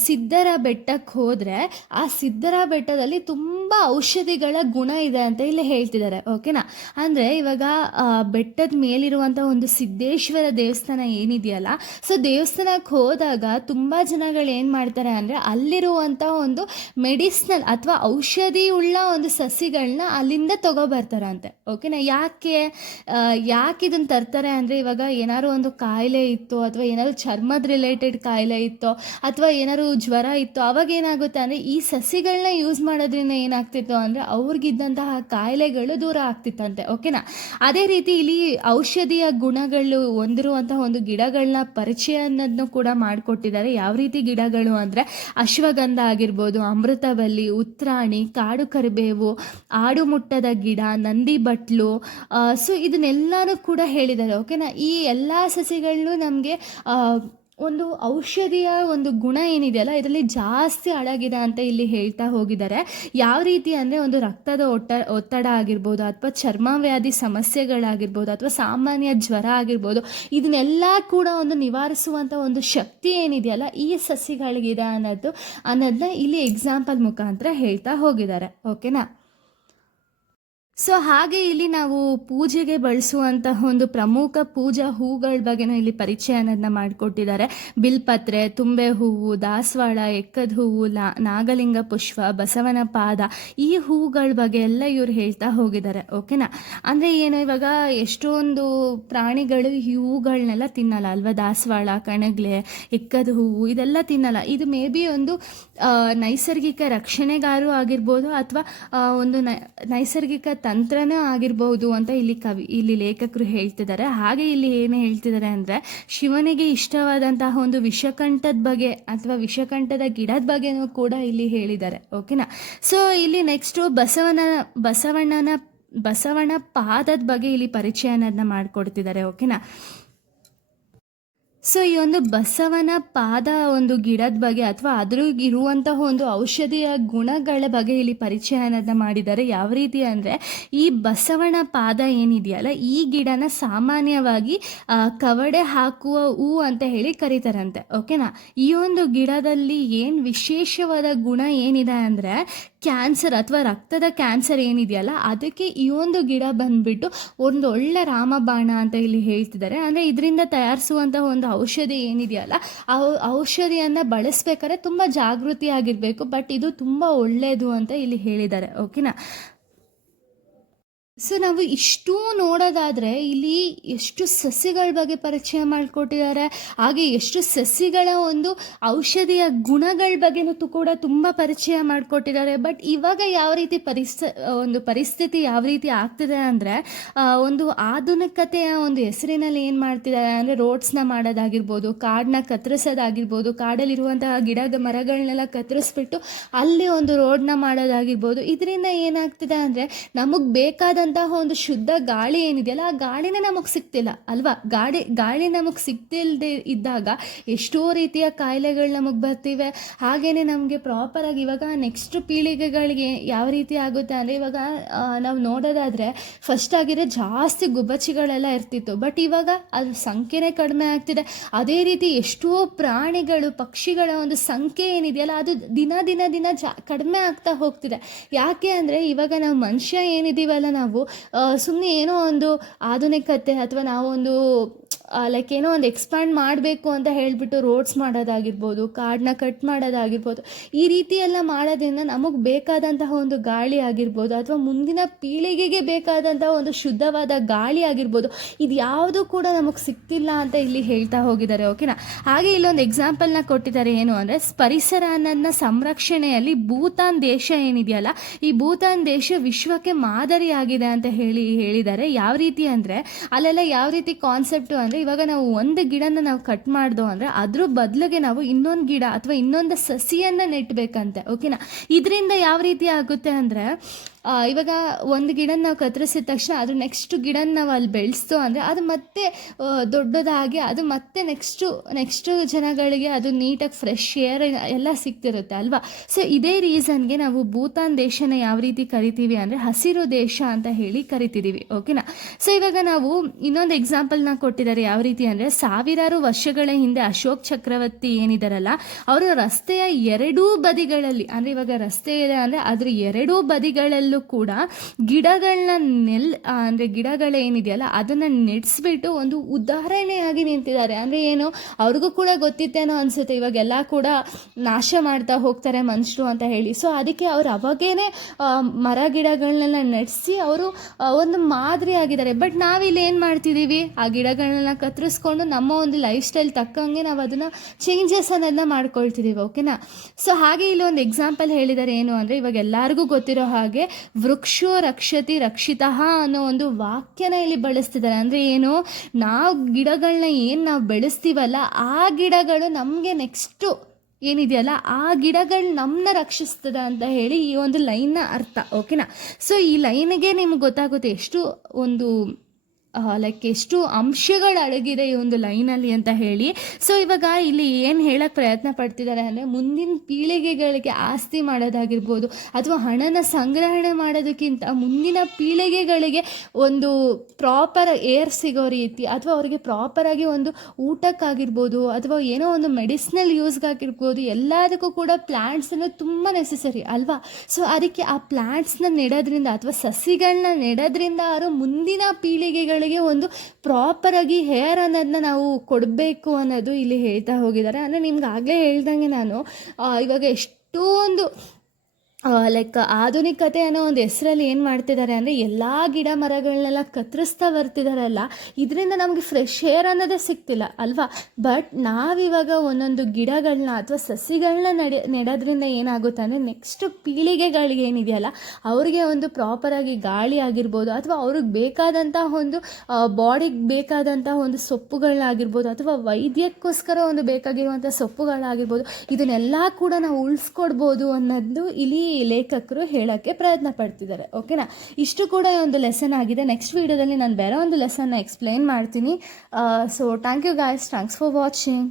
ಸಿದ್ಧರ ಬೆಟ್ಟಕ್ಕೆ ಹೋದರೆ ಆ ಸಿದ್ಧರ ಬೆಟ್ಟದಲ್ಲಿ ತುಂಬ ಔಷಧಿಗಳ ಗುಣ ಇದೆ ಅಂತ ಇಲ್ಲಿ ಹೇಳ್ತಿದ್ದಾರೆ. ಓಕೆನಾ? ಅಂದರೆ ಇವಾಗ ಬೆಟ್ಟದ ಮೇಲಿರುವಂಥ ಒಂದು ಸಿದ್ದೇಶ್ವರ ದೇವಸ್ಥಾನ ಏನಿದೆಯಲ್ಲ, ಸೊ ದೇವಸ್ಥಾನಕ್ಕೆ ಹೋದಾಗ ತುಂಬ ಜನಗಳು ಏನು ಮಾಡ್ತಾರೆ ಅಂದರೆ ಅಲ್ಲಿರುವಂಥ ಒಂದು ಮೆಡಿಸಿನಲ್ ಅಥವಾ ಔಷಧಿ ಉಳ್ಳ ಒಂದು ಸಸಿಗಳನ್ನ ಅಲ್ಲಿಂದ ತಗೊಬರ್ತಾರಂತೆ. ಓಕೆನಾ? ಯಾಕೆ ಇದನ್ನು ತರ್ತಾರೆ ಅಂದರೆ, ಇವಾಗ ಏನಾದ್ರು ಒಂದು ಕಾಯಿಲೆ ಇತ್ತು ಅಥವಾ ಏನಾದ್ರು ಚರ್ಮದ ರಿಲೇಟೆಡ್ ಕಾಯಿಲೆ ಇತ್ತು ಅಥವಾ ಏನಾದ್ರು ಜ್ವರ ಇತ್ತು, ಅವಾಗ ಏನಾಗುತ್ತೆ ಅಂದರೆ ಈ ಸಸಿಗಳನ್ನ ಯೂಸ್ ಮಾಡೋದ್ರಿಂದ ಏನಾಗ್ತಿತ್ತು ಅಂದರೆ ಅವ್ರಿಗಿದ್ದಂತಹ ಕಾಯಿಲೆಗಳು ದೂರ ಆಗ್ತಿತ್ತಂತೆ. ಓಕೆನಾ? ಅದೇ ರೀತಿ ಇಲ್ಲಿ ಔಷಧಿಯ ಗುಣಗಳು ಹೊಂದಿರುವಂತಹ ಒಂದು ಗಿಡಗಳನ್ನ ಪರಿಚಯ ಅನ್ನೋದನ್ನು ಕೂಡ ಮಾಡಿಕೊಟ್ಟಿದ್ದಾರೆ. ಯಾವ ರೀತಿ ಗಿಡಗಳು ಅಂದರೆ ಅಶ್ವಗಂಧ ಆಗಿರ್ಬೋದು, ಅಮೃತಬಳ್ಳಿ, ಉತ್ರಾಣಿ, ಕಾಡು ಕರಿಬೇವು, ಆಡು ಮುಟ್ಟದ ಗಿಡ, ನಂದಿ ಬಟ್ಲು, ಸೊ ಇದನ್ನೆಲ್ಲನೂ ಕೂಡ ಹೇಳಿದ್ದಾರೆ. ಓಕೆನಾ? ಈ ಎಲ್ಲ ಸಸಿಗಳನ್ನೂ ನಮಗೆ ಒಂದು ಔಷಧಿಯ ಒಂದು ಗುಣ ಏನಿದೆಯಲ್ಲ ಇದರಲ್ಲಿ ಜಾಸ್ತಿ ಅಡಗಿದೆ ಅಂತ ಇಲ್ಲಿ ಹೇಳ್ತಾ ಹೋಗಿದ್ದಾರೆ. ಯಾವ ರೀತಿ ಅಂದರೆ ಒಂದು ರಕ್ತದ ಒತ್ತಡ ಆಗಿರ್ಬೋದು ಅಥವಾ ಚರ್ಮವ್ಯಾಧಿ ಸಮಸ್ಯೆಗಳಾಗಿರ್ಬೋದು ಅಥವಾ ಸಾಮಾನ್ಯ ಜ್ವರ ಆಗಿರ್ಬೋದು, ಇದನ್ನೆಲ್ಲ ಕೂಡ ಒಂದು ನಿವಾರಿಸುವಂಥ ಒಂದು ಶಕ್ತಿ ಏನಿದೆಯಲ್ಲ ಈ ಸಸಿಗಳಿಗಿದೆ ಅನ್ನೋದನ್ನ ಇಲ್ಲಿ ಎಕ್ಸಾಂಪಲ್ ಮುಖಾಂತರ ಹೇಳ್ತಾ ಹೋಗಿದ್ದಾರೆ. ಓಕೆನಾ? ಸೊ ಹಾಗೆ ಇಲ್ಲಿ ನಾವು ಪೂಜೆಗೆ ಬಳಸುವಂತಹ ಒಂದು ಪ್ರಮುಖ ಪೂಜಾ ಹೂಗಳ ಬಗ್ಗೆನೂ ಇಲ್ಲಿ ಪರಿಚಯ ಅನ್ನೋದನ್ನ ಮಾಡಿಕೊಟ್ಟಿದ್ದಾರೆ. ಬಿಲ್ಪತ್ರೆ, ತುಂಬೆ ಹೂವು, ದಾಸವಾಳ, ಎಕ್ಕದ ಹೂವು, ನಾಗಲಿಂಗ ಪುಷ್ಪ, ಬಸವನ ಪಾದ, ಈ ಹೂಗಳ ಬಗ್ಗೆ ಎಲ್ಲ ಇವ್ರು ಹೇಳ್ತಾ ಹೋಗಿದ್ದಾರೆ. ಓಕೆನಾ? ಅಂದರೆ ಏನು, ಇವಾಗ ಎಷ್ಟೊಂದು ಪ್ರಾಣಿಗಳು ಈ ಹೂಗಳನ್ನೆಲ್ಲ ತಿನ್ನಲ್ಲ ಅಲ್ವಾ? ದಾಸವಾಳ, ಕಣಗ್ಲೆ, ಎಕ್ಕದ ಹೂವು ಇದೆಲ್ಲ ತಿನ್ನಲ್ಲ. ಇದು ಮೇ ಬಿ ಒಂದು ನೈಸರ್ಗಿಕ ರಕ್ಷಣೆಗಾರು ಆಗಿರ್ಬೋದು ಅಥವಾ ಒಂದು ನೈಸರ್ಗಿಕ ತಂತ್ರನೇ ಆಗಿರ್ಬೋದು ಅಂತ ಇಲ್ಲಿ ಲೇಖಕರು ಹೇಳ್ತಿದ್ದಾರೆ. ಹಾಗೆ ಇಲ್ಲಿ ಏನು ಹೇಳ್ತಿದ್ದಾರೆ ಅಂದರೆ, ಶಿವನಿಗೆ ಇಷ್ಟವಾದಂತಹ ಒಂದು ವಿಷಕಂಠದ ಬಗ್ಗೆ ಅಥವಾ ವಿಷಕಂಠದ ಗಿಡದ ಬಗ್ಗೆನೂ ಕೂಡ ಇಲ್ಲಿ ಹೇಳಿದ್ದಾರೆ. ಓಕೆನಾ? ಸೊ ಇಲ್ಲಿ ನೆಕ್ಸ್ಟು ಬಸವಣ್ಣ ಪಾದದ ಬಗ್ಗೆ ಇಲ್ಲಿ ಪರಿಚಯ ಅನ್ನೋದನ್ನ ಮಾಡಿಕೊಡ್ತಿದ್ದಾರೆ. ಓಕೆನಾ? ಸೊ ಈ ಒಂದು ಬಸವನ ಪಾದ ಒಂದು ಗಿಡದ ಬಗ್ಗೆ ಅಥವಾ ಅದ್ರ ಇರುವಂತಹ ಒಂದು ಔಷಧಿಯ ಗುಣಗಳ ಬಗ್ಗೆ ಇಲ್ಲಿ ಪರಿಚಯ ಅನ್ನೋದನ್ನ ಮಾಡಿದ್ದಾರೆ. ಯಾವ ರೀತಿ ಅಂದರೆ, ಈ ಬಸವನ ಪಾದ ಏನಿದೆಯಲ್ಲ ಈ ಗಿಡನ ಸಾಮಾನ್ಯವಾಗಿ ಕವಡೆ ಹಾಕುವ ಹೂ ಅಂತ ಹೇಳಿ ಕರೀತಾರಂತೆ. ಓಕೆನಾ? ಈ ಒಂದು ಗಿಡದಲ್ಲಿ ಏನು ವಿಶೇಷವಾದ ಗುಣ ಏನಿದೆ ಅಂದರೆ, ಕ್ಯಾನ್ಸರ್ ಅಥವಾ ರಕ್ತದ ಕ್ಯಾನ್ಸರ್ ಏನಿದೆಯಲ್ಲ ಅದಕ್ಕೆ ಈ ಒಂದು ಗಿಡ ಬಂದ್ಬಿಟ್ಟು ಒಂದು ಒಳ್ಳೆ ರಾಮಬಾಣ ಅಂತ ಇಲ್ಲಿ ಹೇಳ್ತಿದ್ದಾರೆ. ಅಂದರೆ ಇದರಿಂದ ತಯಾರಿಸುವಂತಹ ಒಂದು ಔಷಧಿ ಏನಿದೆಯಲ್ಲ ಆ ಔಷಧಿಯನ್ನು ಬಳಸ್ಬೇಕಾದ್ರೆ ತುಂಬ ಜಾಗೃತಿಯಾಗಿರಬೇಕು. ಬಟ್ ಇದು ತುಂಬ ಒಳ್ಳೆಯದು ಅಂತ ಇಲ್ಲಿ ಹೇಳಿದ್ದಾರೆ. ಓಕೆನಾ? ಸೊ ನಾವು ಇಷ್ಟೂ ನೋಡೋದಾದರೆ ಇಲ್ಲಿ ಎಷ್ಟು ಸಸ್ಯಗಳ ಬಗ್ಗೆ ಪರಿಚಯ ಮಾಡಿಕೊಟ್ಟಿದ್ದಾರೆ, ಹಾಗೆ ಎಷ್ಟು ಸಸ್ಯಗಳ ಒಂದು ಔಷಧಿಯ ಗುಣಗಳ ಬಗ್ಗೆನೂ ಕೂಡ ತುಂಬ ಪರಿಚಯ ಮಾಡಿಕೊಟ್ಟಿದ್ದಾರೆ. ಬಟ್ ಇವಾಗ ಯಾವ ರೀತಿ ಪರಿಸ್ಥಿತಿ ಯಾವ ರೀತಿ ಆಗ್ತಿದೆ ಅಂದರೆ, ಒಂದು ಆಧುನಿಕತೆಯ ಒಂದು ಹೆಸರಿನಲ್ಲಿ ಏನು ಮಾಡ್ತಿದ್ದಾರೆ ಅಂದರೆ ರೋಡ್ಸ್ನ ಮಾಡೋದಾಗಿರ್ಬೋದು, ಕಾಡನ್ನ ಕತ್ತರಿಸೋದಾಗಿರ್ಬೋದು, ಕಾಡಲ್ಲಿರುವಂತಹ ಗಿಡ ಮರಗಳನ್ನೆಲ್ಲ ಕತ್ತರಿಸ್ಬಿಟ್ಟು ಅಲ್ಲಿ ಒಂದು ರೋಡ್ನ ಮಾಡೋದಾಗಿರ್ಬೋದು. ಇದರಿಂದ ಏನಾಗ್ತಿದೆ ಅಂದರೆ ನಮಗೆ ಬೇಕಾದಂತಹ ಒಂದು ಶುದ್ಧ ಗಾಳಿ ಏನಿದೆಯಲ್ಲ ಆ ಗಾಳಿನೇ ನಮಗೆ ಸಿಗ್ತಿಲ್ಲ ಅಲ್ವಾ? ಗಾಳಿ ನಮಗೆ ಸಿಗ್ತಿಲ್ಲದೆ ಇದ್ದಾಗ ಎಷ್ಟೋ ರೀತಿಯ ಕಾಯಿಲೆಗಳು ನಮಗೆ ಬರ್ತಿವೆ. ಹಾಗೆಯೇ ನಮಗೆ ಪ್ರಾಪರಾಗಿ ಇವಾಗ ನೆಕ್ಸ್ಟ್ ಪೀಳಿಗೆಗಳಿಗೆ ಯಾವ ರೀತಿ ಆಗುತ್ತೆ ಅಂದರೆ, ಇವಾಗ ನಾವು ನೋಡೋದಾದರೆ ಫಸ್ಟ್ ಆಗಿರೋ ಜಾಸ್ತಿ ಗುಬ್ಬಚ್ಚಿಗಳೆಲ್ಲ ಇರ್ತಿತ್ತು. ಬಟ್ ಇವಾಗ ಅದ್ರ ಸಂಖ್ಯೆನೇ ಕಡಿಮೆ ಆಗ್ತಿದೆ. ಅದೇ ರೀತಿ ಎಷ್ಟೋ ಪ್ರಾಣಿಗಳು ಪಕ್ಷಿಗಳ ಒಂದು ಸಂಖ್ಯೆ ಏನಿದೆಯಲ್ಲ ಅದು ದಿನ ಕಡಿಮೆ ಆಗ್ತಾ ಹೋಗ್ತಿದೆ. ಯಾಕೆ ಅಂದರೆ ಇವಾಗ ನಾವು ಮನುಷ್ಯ ಏನಿದ್ದೀವಲ್ಲ ನಾವು ಸುಮ್ಮನೆ ಏನೋ ಒಂದು ಆಧುನಿಕತೆ ಅಥವಾ ನಾವೊಂದು ಲೈಕ್ ಏನೋ ಒಂದು ಎಕ್ಸ್ಪ್ಯಾಂಡ್ ಮಾಡಬೇಕು ಅಂತ ಹೇಳಿಬಿಟ್ಟು ರೋಡ್ಸ್ ಮಾಡೋದಾಗಿರ್ಬೋದು, ಕಾಡನ್ನ ಕಟ್ ಮಾಡೋದಾಗಿರ್ಬೋದು, ಈ ರೀತಿ ಎಲ್ಲ ಮಾಡೋದ್ರಿಂದ ನಮಗೆ ಬೇಕಾದಂತಹ ಒಂದು ಗಾಳಿ ಆಗಿರ್ಬೋದು ಅಥವಾ ಮುಂದಿನ ಪೀಳಿಗೆಗೆ ಬೇಕಾದಂತಹ ಒಂದು ಶುದ್ಧವಾದ ಗಾಳಿ ಆಗಿರ್ಬೋದು, ಇದು ಯಾವುದೂ ಕೂಡ ನಮಗೆ ಸಿಗ್ತಿಲ್ಲ ಅಂತ ಇಲ್ಲಿ ಹೇಳ್ತಾ ಹೋಗಿದ್ದಾರೆ. ಓಕೆನಾ? ಹಾಗೆ ಇಲ್ಲೊಂದು ಎಕ್ಸಾಂಪಲ್ನ ಕೊಟ್ಟಿದ್ದಾರೆ. ಏನು ಅಂದರೆ, ಪರಿಸರ ಅನ್ನೋದನ್ನ ಸಂರಕ್ಷಣೆಯಲ್ಲಿ ಭೂತಾನ್ ದೇಶ ಏನಿದೆಯಲ್ಲ ಈ ಭೂತಾನ್ ದೇಶ ವಿಶ್ವಕ್ಕೆ ಮಾದರಿಯಾಗಿದೆ ಅಂತ ಹೇಳಿದ್ದಾರೆ. ಯಾವ ರೀತಿ ಅಂದರೆ ಅಲ್ಲೆಲ್ಲ ಯಾವ ರೀತಿ ಕಾನ್ಸೆಪ್ಟು ಅಂದರೆ, ಇವಾಗ ನಾವು ಒಂದು ಗಿಡನ ನಾವು ಕಟ್ ಮಾಡ್ದೋ ಅಂದರೆ ಅದ್ರ ಬದಲಿಗೆ ನಾವು ಇನ್ನೊಂದು ಗಿಡ ಅಥವಾ ಇನ್ನೊಂದು ಸಸಿಯನ್ನು ನೆಟ್ಟಬೇಕಂತೆ. ಓಕೆನಾ? ಇದರಿಂದ ಯಾವ ರೀತಿ ಆಗುತ್ತೆ ಅಂದರೆ ಇವಾಗ ಒಂದು ಗಿಡ ನಾವು ಕತ್ತರಿಸಿದ ತಕ್ಷಣ ಅದು ನೆಕ್ಸ್ಟ್ ಗಿಡನ ನಾವು ಅಲ್ಲಿ ಬೆಳೆಸ್ತು ಅಂದರೆ ಅದು ಮತ್ತೆ ದೊಡ್ಡದಾಗಿ ಅದು ಮತ್ತೆ ನೆಕ್ಸ್ಟು ಜನಗಳಿಗೆ ಅದು ನೀಟಾಗಿ ಫ್ರೆಶ್ ಏರ್ ಎಲ್ಲ ಸಿಗ್ತಿರುತ್ತೆ ಅಲ್ವಾ. ಸೊ ಇದೇ ರೀಸನ್ಗೆ ನಾವು ಭೂತಾನ್ ದೇಶನ ಯಾವ ರೀತಿ ಕರಿತೀವಿ ಅಂದರೆ ಹಸಿರು ದೇಶ ಅಂತ ಹೇಳಿ ಕರಿತಿದ್ದೀವಿ, ಓಕೆನಾ. ಸೊ ಇವಾಗ ನಾವು ಇನ್ನೊಂದು ಎಕ್ಸಾಂಪಲ್ನ ಕೊಟ್ಟಿದ್ದಾರೆ, ಯಾವ ರೀತಿ ಅಂದರೆ ಸಾವಿರಾರು ವರ್ಷಗಳ ಹಿಂದೆ ಅಶೋಕ್ ಚಕ್ರವರ್ತಿ ಏನಿದಾರಲ್ಲ, ಅವರು ರಸ್ತೆಯ ಎರಡೂ ಬದಿಗಳಲ್ಲಿ, ಅಂದರೆ ಇವಾಗ ರಸ್ತೆ ಇದೆ ಅಂದರೆ ಅದ್ರ ಎರಡೂ ಬದಿಗಳಲ್ಲೂ ಕೂಡ ಗಿಡಗಳನ್ನ ಅಂದರೆ ಗಿಡಗಳೇನಿದೆಯಲ್ಲ ಅದನ್ನು ನೆಡೆಸ್ಬಿಟ್ಟು ಒಂದು ಉದಾಹರಣೆಯಾಗಿ ನಿಂತಿದ್ದಾರೆ. ಅಂದರೆ ಏನು, ಅವ್ರಿಗೂ ಕೂಡ ಗೊತ್ತಿತ್ತೇನೋ ಅನಿಸುತ್ತೆ ಇವಾಗೆಲ್ಲ ಕೂಡ ನಾಶ ಮಾಡ್ತಾ ಹೋಗ್ತಾರೆ ಮನುಷ್ಯರು ಅಂತ ಹೇಳಿ. ಸೊ ಅದಕ್ಕೆ ಅವ್ರು ಅವಾಗೇನೆ ಮರ ಗಿಡಗಳನ್ನೆಲ್ಲ ನಡೆಸಿ ಅವರು ಒಂದು ಮಾದರಿ ಆಗಿದ್ದಾರೆ. ಬಟ್ ನಾವಿಲ್ಲಿ ಏನು ಮಾಡ್ತಿದ್ದೀವಿ, ಆ ಗಿಡಗಳನ್ನೆಲ್ಲ ಕತ್ತರಿಸ್ಕೊಂಡು ನಮ್ಮ ಒಂದು ಲೈಫ್ ಸ್ಟೈಲ್ ತಕ್ಕಂಗೆ ನಾವು ಅದನ್ನು ಚೇಂಜಸ್ ಅನ್ನೋದನ್ನ ಮಾಡ್ಕೊಳ್ತಿದ್ದೀವಿ, ಓಕೆನಾ. ಸೊ ಹಾಗೆ ಇಲ್ಲಿ ಒಂದು ಎಕ್ಸಾಂಪಲ್ ಹೇಳಿದ್ದಾರೆ, ಏನು ಅಂದರೆ ಇವಾಗ ಎಲ್ಲರಿಗೂ ಗೊತ್ತಿರೋ ಹಾಗೆ ವೃಕ್ಷೋ ರಕ್ಷತಿ ರಕ್ಷಿತಃ ಅನ್ನೋ ಒಂದು ವಾಕ್ಯನ ಇಲ್ಲಿ ಬಳಸ್ತಿದ್ದಾರೆ. ಅಂದರೆ ಏನು, ನಾವು ಗಿಡಗಳನ್ನ ಏನು ನಾವು ಬೆಳೆಸ್ತೀವಲ್ಲ ಆ ಗಿಡಗಳು ನಮಗೆ ನೆಕ್ಸ್ಟು ಏನಿದೆಯಲ್ಲ ಆ ಗಿಡಗಳು ನಮ್ಮನ್ನ ರಕ್ಷಿಸ್ತದ ಅಂತ ಹೇಳಿ ಈ ಒಂದು ಲೈನ್ನ ಅರ್ಥ, ಓಕೆನಾ. ಸೊ ಈ ಲೈನಿಗೆ ನಿಮ್ಗೆ ಗೊತ್ತಾಗುತ್ತೆ ಎಷ್ಟು ಒಂದು ಎಷ್ಟು ಅಂಶಗಳು ಅಡಗಿದೆ ಈ ಒಂದು ಲೈನಲ್ಲಿ ಅಂತ ಹೇಳಿ. ಸೊ ಇವಾಗ ಇಲ್ಲಿ ಏನು ಹೇಳಕ್ಕೆ ಪ್ರಯತ್ನ ಪಡ್ತಿದ್ದಾರೆ ಅಂದರೆ ಮುಂದಿನ ಪೀಳಿಗೆಗಳಿಗೆ ಆಸ್ತಿ ಮಾಡೋದಾಗಿರ್ಬೋದು ಅಥವಾ ಹಣನ ಸಂಗ್ರಹಣೆ ಮಾಡೋದಕ್ಕಿಂತ ಮುಂದಿನ ಪೀಳಿಗೆಗಳಿಗೆ ಒಂದು ಪ್ರಾಪರ್ ಏರ್ ಸಿಗೋ ರೀತಿ ಅಥವಾ ಅವರಿಗೆ ಪ್ರಾಪರಾಗಿ ಒಂದು ಊಟಕ್ಕಾಗಿರ್ಬೋದು ಅಥವಾ ಏನೋ ಒಂದು ಮೆಡಿಸಿನಲ್ ಯೂಸ್ಗಾಗಿರ್ಬೋದು ಎಲ್ಲದಕ್ಕೂ ಕೂಡ ಪ್ಲ್ಯಾಂಟ್ಸ್ ಅನ್ನೋದು ತುಂಬ ನೆಸೆಸರಿ ಅಲ್ವಾ. ಸೊ ಅದಕ್ಕೆ ಆ ಪ್ಲ್ಯಾಂಟ್ಸ್ನ ನೆಡೋದ್ರಿಂದ ಅಥವಾ ಸಸಿಗಳನ್ನ ನೆಡೋದ್ರಿಂದ ಅವರು ಮುಂದಿನ ಪೀಳಿಗೆಗಳು ಒಂದು ಪ್ರಾಪರಾಗಿ ಹೇರ್ ಅನ್ನೋದನ್ನ ನಾವು ಕೊಡಬೇಕು ಅನ್ನೋದು ಇಲ್ಲಿ ಹೇಳ್ತಾ ಹೋಗಿದ್ದಾರೆ. ಅಂದರೆ ನಿಮ್ಗೆ ಆಗಲೇ ಹೇಳ್ದಂಗೆ ನಾನು ಇವಾಗ ಎಷ್ಟೊಂದು ಆಧುನಿಕತೆ ಅನ್ನೋ ಒಂದು ಹೆಸರಲ್ಲಿ ಏನು ಮಾಡ್ತಿದ್ದಾರೆ ಅಂದರೆ ಎಲ್ಲ ಗಿಡ ಮರಗಳನ್ನೆಲ್ಲ ಕತ್ತರಿಸ್ತಾ ಬರ್ತಿದಾರಲ್ಲ, ಇದರಿಂದ ನಮಗೆ ಫ್ರೆಶ್ ಏರ್ ಅನ್ನೋದೇ ಸಿಗ್ತಿಲ್ಲ ಅಲ್ವಾ. ಬಟ್ ನಾವಿವಾಗ ಒಂದೊಂದು ಗಿಡಗಳನ್ನ ಅಥವಾ ಸಸಿಗಳನ್ನ ನೆಡೋದ್ರಿಂದ ಏನಾಗುತ್ತೆ ಅಂದರೆ ನೆಕ್ಸ್ಟ್ ಪೀಳಿಗೆಗಳಿಗೆ ಏನಿದೆಯಲ್ಲ ಅವ್ರಿಗೆ ಒಂದು ಪ್ರಾಪರಾಗಿ ಗಾಳಿ ಆಗಿರ್ಬೋದು ಅಥವಾ ಅವ್ರಿಗೆ ಬೇಕಾದಂಥ ಒಂದು ಬಾಡಿಗೆ ಬೇಕಾದಂಥ ಒಂದು ಸೊಪ್ಪುಗಳಾಗಿರ್ಬೋದು ಅಥವಾ ವೈದ್ಯಕ್ಕೋಸ್ಕರ ಒಂದು ಬೇಕಾಗಿರುವಂಥ ಸೊಪ್ಪುಗಳಾಗಿರ್ಬೋದು ಇದನ್ನೆಲ್ಲ ಕೂಡ ನಾವು ಉಳಿಸ್ಕೊಡ್ಬೋದು ಅನ್ನೋದು ಇಲ್ಲಿ ಲೇಖಕರು ಹೇಳೋಕ್ಕೆ ಪ್ರಯತ್ನ ಪಡ್ತಿದ್ದಾರೆ, ಓಕೆನಾ. ಇಷ್ಟು ಕೂಡ ಒಂದು ಲೆಸನ್ ಆಗಿದೆ. ನೆಕ್ಸ್ಟ್ ವಿಡಿಯೋದಲ್ಲಿ ನಾನು ಬೇರೆ ಒಂದು ಲೆಸನ್ನ ಎಕ್ಸ್ಪ್ಲೇನ್ ಮಾಡ್ತೀನಿ. So thank you guys, thanks for watching.